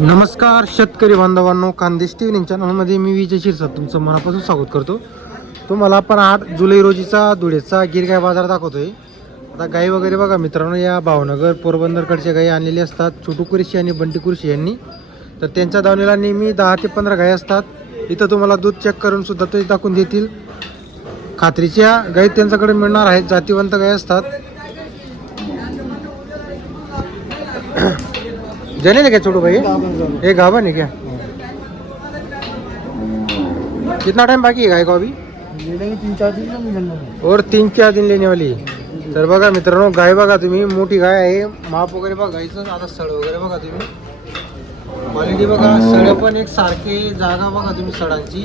नमस्कार शेतकरी बांधवांनो कांदेश टी चॅनलमध्ये मी विजय शिरसाट. तुमचं मनापासून स्वागत करतो. तुम्हाला आपण आठ जुलै रोजीचा धुळेचा गिरगाय बाजार दाखवतोय. आता गाई वगैरे बघा मित्रांनो या भावनगर पोरबंदरकडच्या गाई आणलेली असतात. छोटू कुरशी आणि बंटी कुरशी यांनी. तर त्यांच्या दावणीला नेहमी दहा ते पंधरा गाई असतात. इथं तुम्हाला दूध चेक करून सुद्धा ते दाखवून देतील. खात्रीच्या गाई त्यांच्याकडे मिळणार आहेत. जातीवंत गाई असतात. जनेल क्या छोटू भाई? एक गावन है क्या? कितना टाइम बाकी है गाय को अभी? तीन चार दिन और तीन चार दिन लेने वाली तर बघा मित्रांनो गाय बघा तुम्ही मोठी गाय आहे. माप वगैरे बघा गायचं आता सळ वगैरे बघा तुम्ही. क्वालिटी बघा सळ पण एक सारखी जागा बघा तुम्ही सडांची.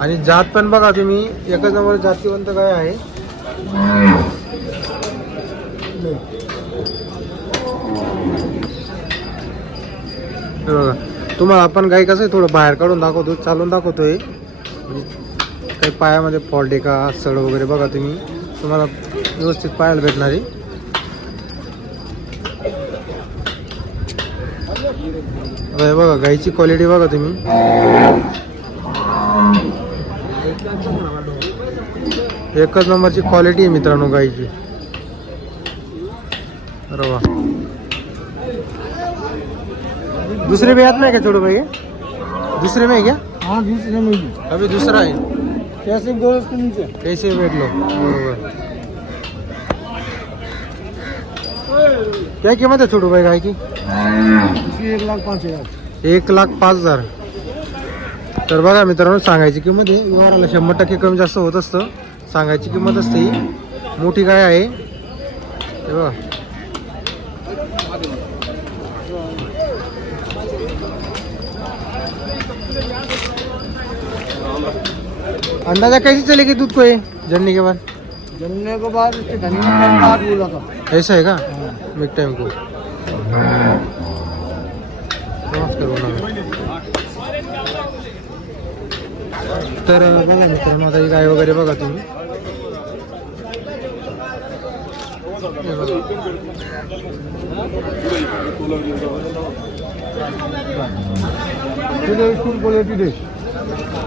आणि जात पण बघा तुम्ही एकच नंबर जातीवंत गाय आहे. बघा तुम्हाला आपण गाई कसं आहे थोडं बाहेर काढून दाखवतो चालून दाखवतोय. म्हणजे काही पायामध्ये फॉल्ट आहे का सड वगैरे बघा तुम्ही. तुम्हाला व्यवस्थित पाहायला भेटणार आहे. बघा गाईची क्वालिटी बघा तुम्ही. एकच नंबरची क्वालिटी आहे मित्रांनो गाईची. अरे वा दूसरे में हाथ में है क्या छोटू भाई दूसरे में है क्या हाँ दूसरे में भी अभी दूसरा है कैसे बोल कैसे बैठ लो क्या कीमत है छोटू भाई गाय की? एक लाख पाँच हजार. एक लाख पाच हजार. तर बघा मित्रांनो सांगायची किंमत आहे. व्यवहाराला शंभर टक्के कमी जास्त होत असतं. सांगायची किंमत असते ही. मोठी गाय आहे? बघा. अंदाज़ा कैसे चलेगी दूध को ये जनने के बाद? जलने के बाद ऐसा है का। मिड टाइम को। तर बघा मित्रांनो आता ही गाय वगैरे बघा तुम्ही. बघा.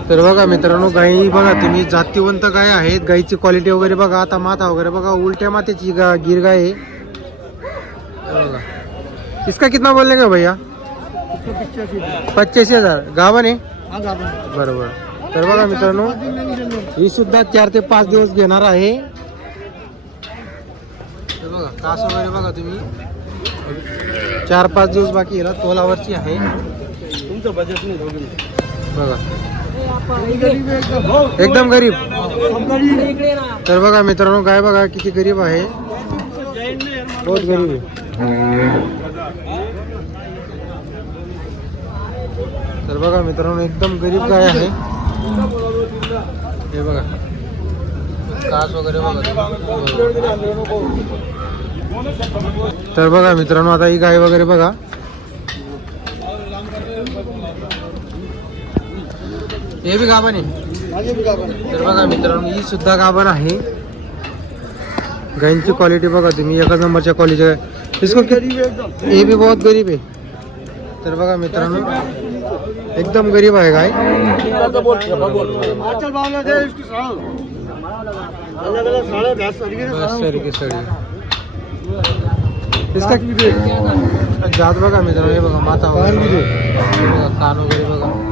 तर बघा मित्रांनो गाई बघा तुम्ही जातीवंत गाय आहेत. गाईची क्वालिटी वगैरे बघा आता माथा वगैरे बघा उलट्या मातेची गा गिर गाय आहे. बघा. इसका कितना बोलने का भैया? पच्चीस हजार. गावन हाँ. बरोबर. तर बघा मित्रांनो. ही सुद्धा चार ते पाच दिवस घेणार आहे. बघा कास वगैरे बघा तुम्ही. चार पाच दिवस बाकी तोलावरची आहे. तुमचं बजेट नाही दोघी बघा. एकदम गरीब. तर बघा मित्रांनो गाय बघा किती गरीब आहे. बहुत गरीब आहे. तर बघा मित्रांनो एकदम गरीब गाय आहे. हे बघा. कास वगैरे बघा. तर बघा मित्रांनो आता ही गाय वगैरे बघा. हे बी गाभण आहे माझे भी गाभण. तर बघा मित्रांनो ही सुद्धा गाभण आहे. गायींची क्वालिटी बघा तुम्ही एकच नंबरच्या क्वालिटी इसको कि- गरीब आहे एकदम. हे बी बहुत गरीब आहे. तर बघा मित्रांनो एकदम गरीब आहे गाय. आजकल भावना दे इसकी साल अलग अलग साड़े दस तरीके से बस साड़ों सर को. की सडी इसका कान भी दे. जात बघा मित्रांनो हे बघा माथा कान भी वगैरे दे. हे बघा, कान वगैरे बघा.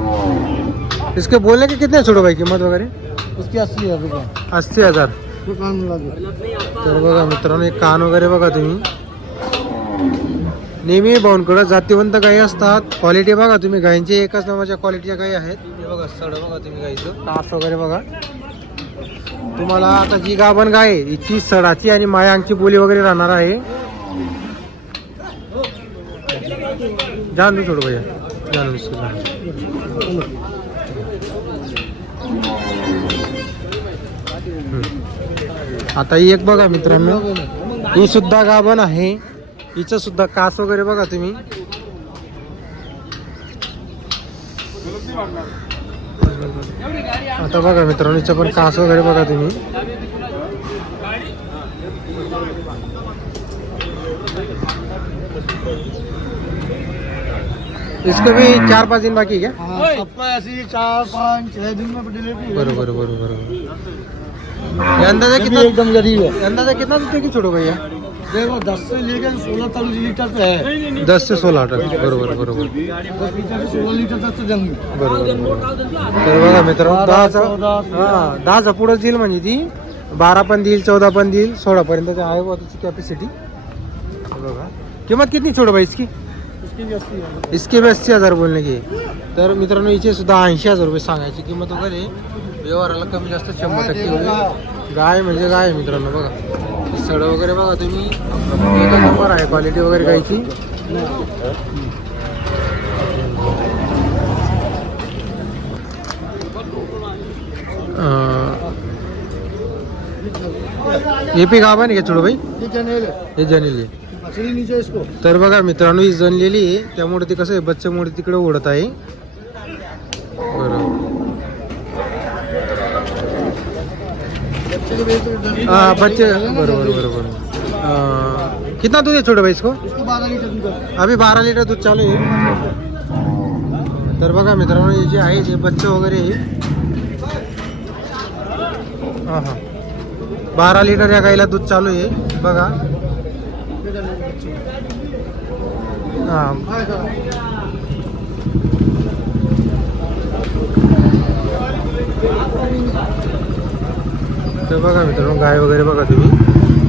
इसके बोलने के कितने छोड़ो भाई कीमत वगैरे उसकी अस्सी हजार रुपये। अस्सी हजार। तर बघा मित्रांनो हे कान वगैरे बघा तुम्ही. नेहमी भाऊंकडं जातीवंत गायी असतात. क्वालिटी बघा तुम्ही. गायींची एकाच नावाच्या क्वालिटीच्या गायी आहेत. हे बघा सड बघा तुम्ही गायीचं. टाप वगैरे बघा. तुम्हाला आता जी गाभण गाय हिची सडाची आणि मायांची बोली वगैरे राहणार आहे. दू थोडं भैया. जान आता ही एक बघा मित्रांनो. ही सुद्धा गाभण आहे. हिचं सुद्धा कास वगैरे बघा तुम्ही. आता बघा मित्रांनो हिचं पण कास वगैरे बघा तुम्ही. इसको भी चार पाच दिन बाकी हाँ, सबका ऐसे ही चार पाँच छह दिन में डिलीवरी क्या बरोबर बरोबर बरोबर. अंदाज़ा कितना एकदम गरीब है। अंदाज़ा कितना देते की छोटो भैया देखो दस से लेकर सोलह तक लीटर पे है। दस ते टन बरोबर बरोबर। से सोलह लीटर तक तो जंग बरोबर बरोबर. तर बघा मित्रांनो दहाचा हा दहाचा पुढे देईल म्हणजे ती बारा पण देईल चौदा पण देईल सोळा पर्यंत आहे त्याची कॅपॅसिटी बघा किंमत किती छोटो भाई इसकी? इसकी भी अस्सी हज़ार। बोलणे की। तर मित्रांनो हिचे सुद्धा ऐंशी हज़ार रुपये सांगायची किंमत वगैरे व्यवहाराला कमी जास्त शंभर टक्के होईल. गाय म्हणजे गाय आहे मित्रांनो बघा. सड वगैरे बघा तुम्ही. एकच नंबर आहे क्वालिटी वगैरे गायची. हे पी गाभा नाही का छोडू भाई. है तर बघा मित्रांनो ही जनलेली आहे. त्यामुळे ते कसं आहे बच्च्यामुळे तिकडे ओढत आहे. हैं। हा बच्चे बरोबर बरोबर अं, कितना दूध है छोटे भाई इसको अभी बारह लीटर दूध है। अभी बारा लिटर दूध चालू आहे तर बघा मित्रांनो हे जे आहे ते बच्चे वगैरे आहे हाँ हाँ बारा लिटर या गाईला दूध चालू आहे बघा है बच्चे। हाँ हाँ, ऐसा। तर बघा मित्रांनो गाय वगैरे बघा तुम्ही.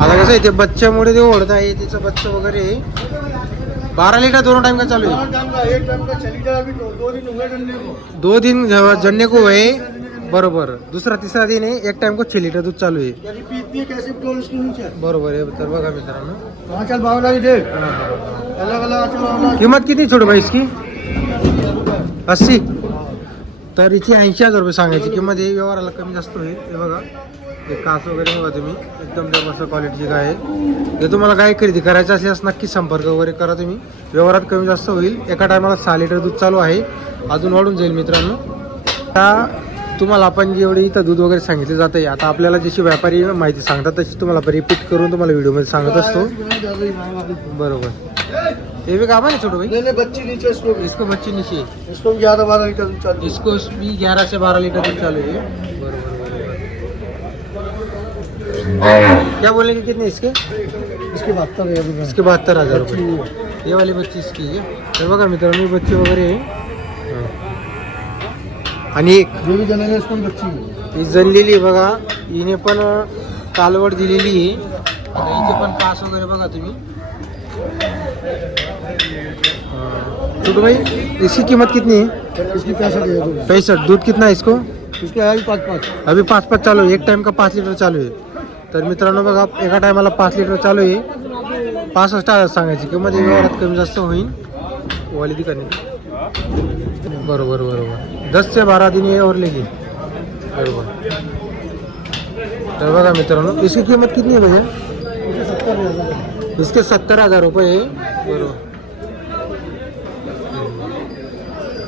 आता कसं आहे ते बच्च्यामुळे ते ओढत आहे त्याचं बच्चं वगैरे. बारा लिटर दोनों टाइम का चालू दो दिन जन्ने को। आहे बरोबर. दुसरा तिसरा दिन आहे एक टाइम को छह लिटर दूध चालू आहे. है बरोबर आहे तर बघा मित्रांनो. ही किंमत किती छोटू भाई इसकी? अस्सी. तर हिची ऐंशी हजार रुपये सांगायची. किंमत आहे व्यवहाराला कमी जास्त होईल हे बघा. हे कास वगैरे बघा तुम्ही. एकदम जबरदस्त क्वालिटीची गाय आहे. जर तुम्हाला गाय खरेदी करायची असल्यास नक्की संपर्क वगैरे करा तुम्ही. व्यवहारात कमी जास्त होईल. एका टायमाला सहा लिटर दूध चालू आहे. अजून वाढून जाईल मित्रांनो. आता तुम्हाला आपण जेवढे इथं दूध वगैरे सांगितले जाते आता आपल्याला जशी व्यापारी माहिती सांगतात तशी तुम्हाला रिपीट करून तुम्हाला व्हिडिओमध्ये सांगत असतो. बरोबर. हे भी गाभा नाही छोटू भाई? ले बच्ची नीचे इसको. इसको बच्ची नीचे। इसको ग्यारह बारह लीटर दूध चाहिए इसको भी ग्यारह से बारह लीटर दूध चालू है क्या बोलेंगे कितने इसके? इसके बहत्तर इसके बहत्तर हज़ार रुपये ये वाली बच्ची इसकी है। हे बघा मित्रांनो ही बच्ची वगैरे आहे हा. आणि एक जो भी जनेगा इसको भी बच्ची है। ही जनलेली आहे बघा हिने पण कालवड दिलेली आहे. हिचे पण पास वगैरे बघा तुम्ही. छोटू भाई इसकी कीमत कितनी है इसकी पैसा दे दो पैंसठ. दूध कितना है इसको? इसके है पाँच पाँच। अभी पाच पाच चालू एक टाइम का पाँच लीटर चालू आहे. तर मित्रांनो बघा एका टायमाला पाच लिटर चालू आहे. पासष्ट हजार सांगायची किंमत म्हणजे या व्यवहारात कमी जास्त होईल वाली दिखाने बरोबर बरोबर. दस ते बारा दिन ये लेगी बरोबर. तर बघा मित्रांनो इसकी किंमत किती आहे भैया? इसके सत्तर हजार सत्तर हजार रुपये बरोबर.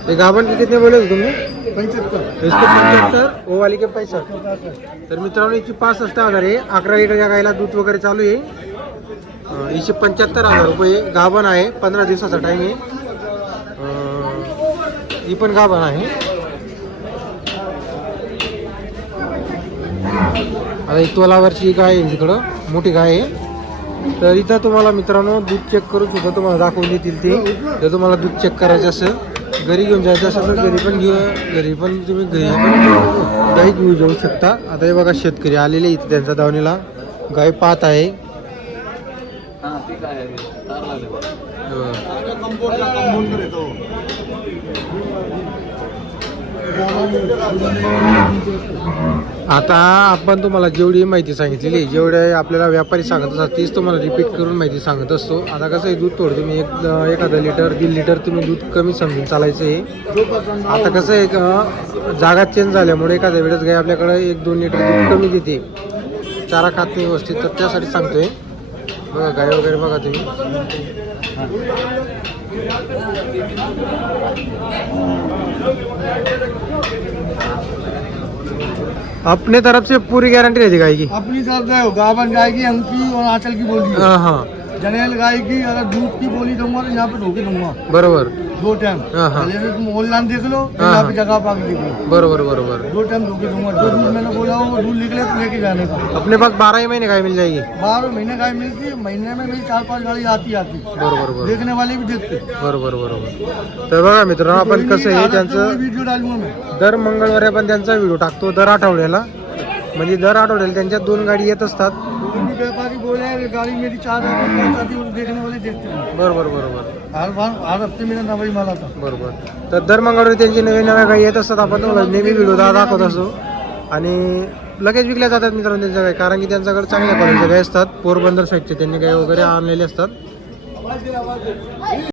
ये गाबण की कितने बोले तुम्ही? पंच्याहत्तर. ओवाली वाली के पैंसठ तर मित्रांनो हिची पासष्ट हजार आहे. अकरा लिटर या गायला दूध वगैरे चालू आहे. एकशे पंच्याहत्तर हजार रुपये गाभण आहे. पंधरा दिवसाचा टाईम आहे. ही पण गाभण आहे. आता ही तोलावरची गाय आहे तिकडं. मोठी गाय आहे. तर इथं तुम्हाला मित्रांनो दूध चेक करून सुद्धा तुम्हाला दाखवून देतील ते. जर तुम्हाला दूध चेक करायचं असेल घरी घेऊन जायचं असेल तर घरी पण घेऊ घरी पण तुम्ही घरी पण गाई घेऊ जाऊ शकता. आता हे बघा शेतकरी आलेले इथे त्यांच्या दावणीला. गाय पाहत आहे. हे. आता आपण तुम्हाला जेवढी माहिती सांगितलेली जेवढे आपल्याला व्यापारी सांगत असतात तीच तुम्हाला रिपीट करून माहिती सांगत असतो. आता कसं आहे दूध थोडं तुम्ही एक एखादं लिटर दीड लिटर तुम्ही दूध कमी समजून चालायचं आहे. आता कसं आहे का जागा चेंज झाल्यामुळे एखाद्या वेळेस गाय आपल्याकडे एक दोन लिटर दूध कमी देते. चारा खात नाही व्यवस्थित तर त्यासाठी सांगतोय. बघा गाय वगैरे बघा तुम्ही. अपने तरफ़ से पूरी गारंटी रहेगी गाय की? अपनी तरफ़ से गावन जाएगी अंकी और आंचल की बोली हाँ हाँ। जनेल गाय की अगर दूध की बोली दूंगा तो यहाँ पे धोके दूंगा। बरोबर। दो टाइम हाँ, हाँ। ऑनलाइन देख लो हाँ, यहाँ हाँ। पे जगह पा के देख लो। बरोबर बरोबर। दो टाइम धोके दूंगा। जो दूध मैंने बोला हो वो दूध निकले तो लेके जाने का। अपने पास बारह ही महीने गाय मिल जाएगी? बारह महीने गाय मिलती है महीने में मेरी चार पांच गाड़ी आती आती। बरोबर देखने वाले भी देखते। बरोबर बरोबर। तर बघा मित्रांनो आपण कसं आहे त्यांचं डालूंगा मैं दर मंगळवारी आपण त्यांचा व्हिडिओ टाकतो दर आठवड्याला. म्हणजे दर आठवड्याला त्यांच्या दोन गाडी येत असतात. व्यापारी बोले "अरे गाड़ी मेरी चार देखने वाले देखते हैं बरोबर बरोबर. हर बार हर हफ्ते मेरा नवाई माल आता. बरोबर. तर दर मंगळवारी त्यांची नवीन नव्या गाई येत असतात. आपण नेहमी व्हिडिओ दाखवत असतो. आणि लगेच विकल्या जातात मित्रांनो त्यांच्या गाई कारण की त्यांच्याकडे चांगल्या क्वालिटीच्या गाई असतात. पोरबंदर साईडचे त्यांनी गाई वगैरे आणलेले असतात.